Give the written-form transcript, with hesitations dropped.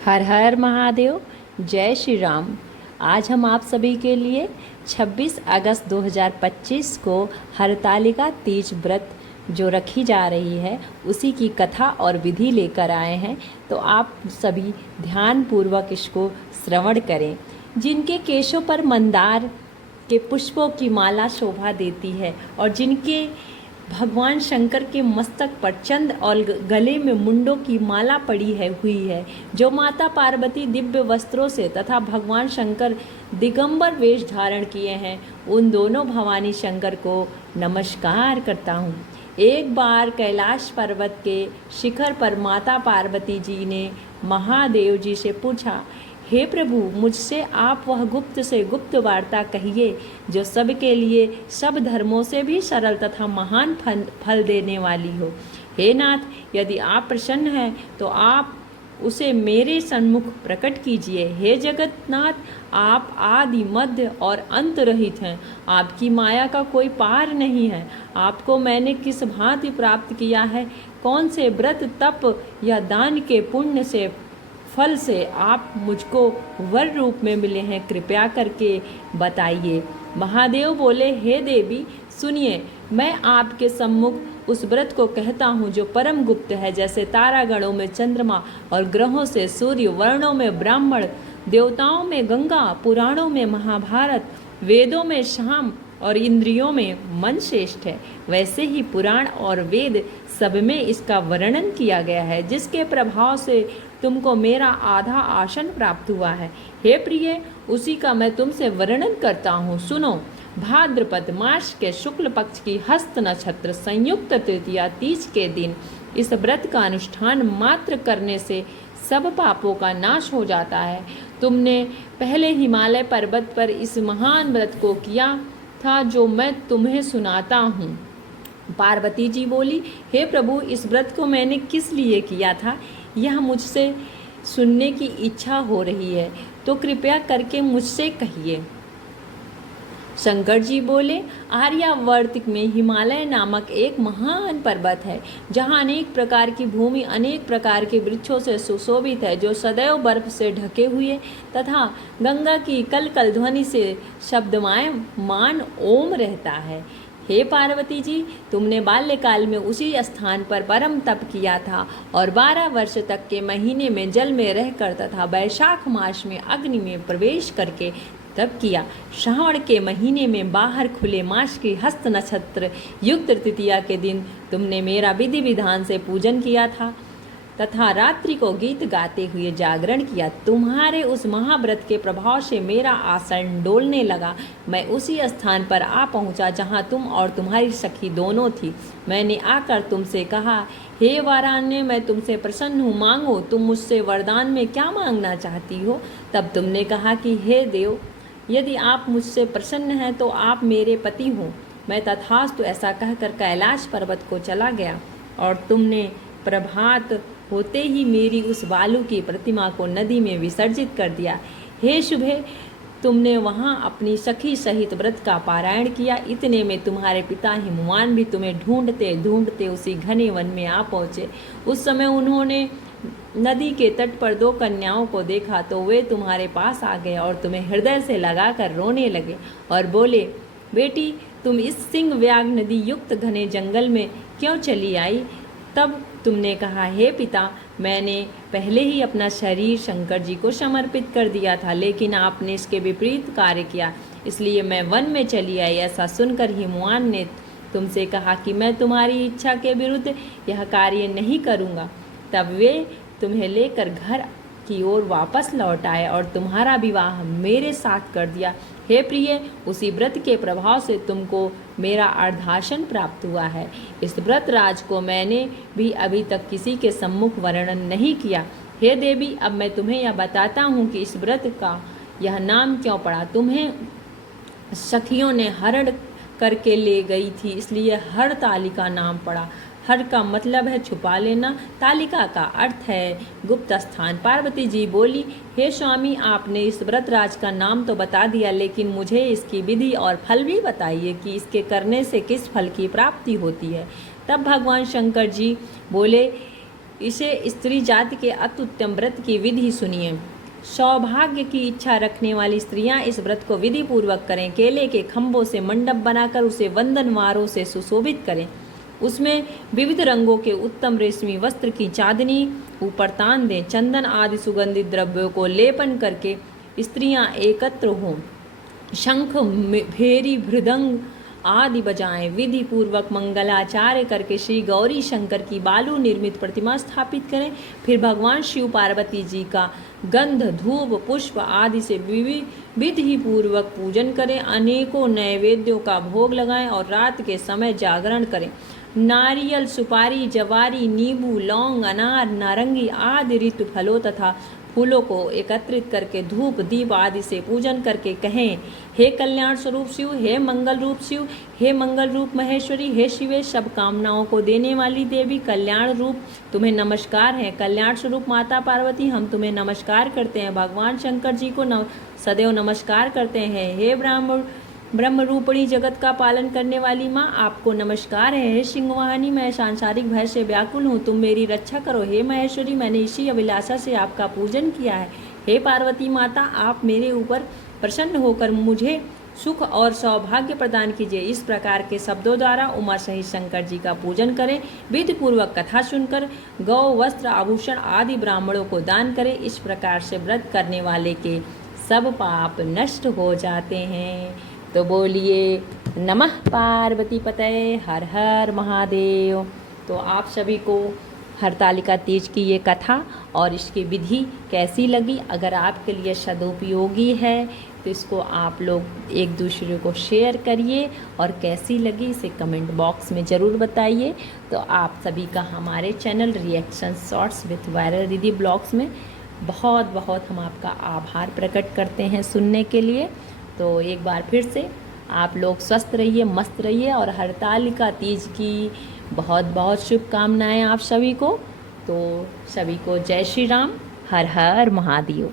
हर हर महादेव। जय श्री राम। आज हम आप सभी के लिए 26 अगस्त 2025 को हरतालिका तीज व्रत जो रखी जा रही है उसी की कथा और विधि लेकर आए हैं। तो आप सभी ध्यानपूर्वक इसको श्रवण करें। जिनके केशों पर मंदार के पुष्पों की माला शोभा देती है और जिनके भगवान शंकर के मस्तक पर चंद्र और गले में मुंडों की माला पड़ी है हुई है, जो माता पार्वती दिव्य वस्त्रों से तथा भगवान शंकर दिगंबर वेश धारण किए हैं, उन दोनों भवानी शंकर को नमस्कार करता हूँ। एक बार कैलाश पर्वत के शिखर पर माता पार्वती जी ने महादेव जी से पूछा, हे प्रभु, मुझसे आप वह गुप्त से गुप्त वार्ता कहिए जो सबके लिए सब धर्मों से भी सरल तथा महान फल देने वाली हो। हे नाथ, यदि आप प्रसन्न हैं तो आप उसे मेरे सन्मुख प्रकट कीजिए। हे जगन्नाथ, आप आदि मध्य और अंत रहित हैं। आपकी माया का कोई पार नहीं है। आपको मैंने किस भांति प्राप्त किया है? कौन से व्रत तप या दान के पुण्य से फल से आप मुझको वर रूप में मिले हैं? कृपया करके बताइए। महादेव बोले, हे देवी सुनिए, मैं आपके सम्मुख उस व्रत को कहता हूँ जो परम गुप्त है। जैसे तारागणों में चंद्रमा और ग्रहों से सूर्य, वर्णों में ब्राह्मण, देवताओं में गंगा, पुराणों में महाभारत, वेदों में शाम और इंद्रियों में मन श्रेष्ठ है, वैसे ही पुराण और वेद सब में इसका वर्णन किया गया है, जिसके प्रभाव से तुमको मेरा आधा आसन प्राप्त हुआ है। हे प्रिय, उसी का मैं तुमसे वर्णन करता हूँ, सुनो। भाद्रपद मास के शुक्ल पक्ष की हस्त नक्षत्र संयुक्त तृतीया तीज के दिन इस व्रत का अनुष्ठान मात्र करने से सब पापों का नाश हो जाता है। तुमने पहले हिमालय पर्वत पर इस महान व्रत को किया था जो मैं तुम्हें सुनाता हूँ। पार्वती जी बोली, हे प्रभु, इस व्रत को मैंने किस लिए किया था यह मुझसे सुनने की इच्छा हो रही है, तो कृपया करके मुझसे कहिए। शंकर जी बोले, आर्यावर्त में हिमालय नामक एक महान पर्वत है, जहाँ अनेक प्रकार की भूमि अनेक प्रकार के वृक्षों से सुशोभित है, जो सदैव बर्फ से ढके हुए तथा गंगा की कल कल ध्वनि से शब्दमयमान ओम रहता है। हे पार्वती जी, तुमने बाल्यकाल में उसी स्थान पर परम तप किया था और 12 वर्ष तक के महीने में जल में रहकर तथा वैशाख मास में अग्नि में प्रवेश करके तप किया। श्रावण के महीने में बाहर खुले मास की हस्त नक्षत्र युक्त तृतीया के दिन तुमने मेरा विधि विधान से पूजन किया था तथा रात्रि को गीत गाते हुए जागरण किया। तुम्हारे उस महाव्रत के प्रभाव से मेरा आसन डोलने लगा। मैं उसी स्थान पर आ पहुंचा जहां तुम और तुम्हारी सखी दोनों थी। मैंने आकर तुमसे कहा, हे वाराण्य, मैं तुमसे प्रसन्न हूँ, मांगो। तुम मुझसे वरदान में क्या मांगना चाहती हो? तब तुमने कहा कि हे देव, यदि आप मुझसे प्रसन्न हैं तो आप मेरे पति हो। मैं तथास्तु ऐसा कहकर कैलाश पर्वत को चला गया और तुमने प्रभात होते ही मेरी उस बालू की प्रतिमा को नदी में विसर्जित कर दिया। हे शुभे, तुमने वहाँ अपनी सखी सहित व्रत का पारायण किया। इतने में तुम्हारे पिता हिमवान भी तुम्हें ढूंढते ढूंढते उसी घने वन में आ पहुँचे। उस समय उन्होंने नदी के तट पर 2 कन्याओं को देखा तो वे तुम्हारे पास आ गए और तुम्हें हृदय से लगाकर रोने लगे और बोले, बेटी, तुम इस सिंह व्याघ्र नदी युक्त घने जंगल में क्यों चली आई? तब तुमने कहा, हे पिता, मैंने पहले ही अपना शरीर शंकर जी को समर्पित कर दिया था, लेकिन आपने इसके विपरीत कार्य किया, इसलिए मैं वन में चली आई। ऐसा सुनकर हिमवान ने तुमसे कहा कि मैं तुम्हारी इच्छा के विरुद्ध यह कार्य नहीं करूँगा। तब वे तुम्हें लेकर घर की ओर वापस लौट आए और तुम्हारा विवाह मेरे साथ कर दिया। हे प्रिय, उसी व्रत के प्रभाव से तुमको मेरा अर्धासन प्राप्त हुआ है। इस व्रत राज को मैंने भी अभी तक किसी के सम्मुख वर्णन नहीं किया। हे देवी, अब मैं तुम्हें यह बताता हूँ कि इस व्रत का यह नाम क्यों पड़ा। तुम्हें सखियों ने हरण करके ले गई थी, इसलिए हरतालिका नाम पड़ा। हर का मतलब है छुपा लेना, तालिका का अर्थ है गुप्त स्थान। पार्वती जी बोली, हे स्वामी, आपने इस व्रत राज का नाम तो बता दिया, लेकिन मुझे इसकी विधि और फल भी बताइए कि इसके करने से किस फल की प्राप्ति होती है। तब भगवान शंकर जी बोले, इसे स्त्री जाति के अत्युत्तम व्रत की विधि सुनिए। सौभाग्य की इच्छा रखने वाली स्त्रियां इस व्रत को विधि पूर्वक करें। केले के खंभों से मंडप बनाकर उसे वंदनवारों से सुशोभित करें। उसमें विविध रंगों के उत्तम रेशमी वस्त्र की चांदनी ऊपर तान दें। चंदन आदि सुगंधित द्रव्यों को लेपन करके स्त्रियां एकत्र हों। शंख भेरी मृदंग आदि बजाएं। विधि पूर्वक मंगलाचार्य करके श्री गौरी शंकर की बालू निर्मित प्रतिमा स्थापित करें। फिर भगवान शिव पार्वती जी का गंध धूप पुष्प आदि से विधि पूर्वक पूजन करें। अनेकों नैवेद्यों का भोग लगाएं और रात के समय जागरण करें। नारियल सुपारी जवारी नींबू लौंग अनार नारंगी आदि ऋतु फलों तथा फूलों को एकत्रित करके धूप दीप आदि से पूजन करके कहें, हे कल्याण स्वरूप शिव, हे मंगल रूप शिव, हे मंगल रूप महेश्वरी, हे शिवे सब कामनाओं को देने वाली देवी, कल्याण रूप तुम्हें नमस्कार है। कल्याण स्वरूप माता पार्वती हम तुम्हें नमस्कार करते हैं। भगवान शंकर जी को सदैव नमस्कार करते हैं। हे ब्रह्म रूपणी जगत का पालन करने वाली माँ आपको नमस्कार है। हे सिंहवाहिनी मैं सांसारिक भय से व्याकुल हूँ, तुम मेरी रक्षा करो। हे महेश्वरी मैंने इसी अभिलाषा से आपका पूजन किया है। हे पार्वती माता आप मेरे ऊपर प्रसन्न होकर मुझे सुख और सौभाग्य प्रदान कीजिए। इस प्रकार के शब्दों द्वारा उमा सहित शंकर जी का पूजन करें। विधि पूर्वक कथा सुनकर गौ वस्त्र आभूषण आदि ब्राह्मणों को दान करें। इस प्रकार से व्रत करने वाले के सब पाप नष्ट हो जाते हैं। तो बोलिए नमः पार्वती पतये हर हर महादेव। तो आप सभी को हरतालिका तीज की ये कथा और इसकी विधि कैसी लगी? अगर आपके लिए सदुपयोगी है तो इसको आप लोग एक दूसरे को शेयर करिए और कैसी लगी इसे कमेंट बॉक्स में ज़रूर बताइए। तो आप सभी का हमारे channel reaction shorts with viral दीदी ब्लॉग्स में बहुत बहुत हम आपका आभार प्रकट करते हैं सुनने के लिए। तो एक बार फिर से आप लोग स्वस्थ रहिए, मस्त रहिए और हरतालिका तीज की बहुत बहुत शुभकामनाएं आप सभी को। तो सभी को जय श्री राम, हर हर महादेव।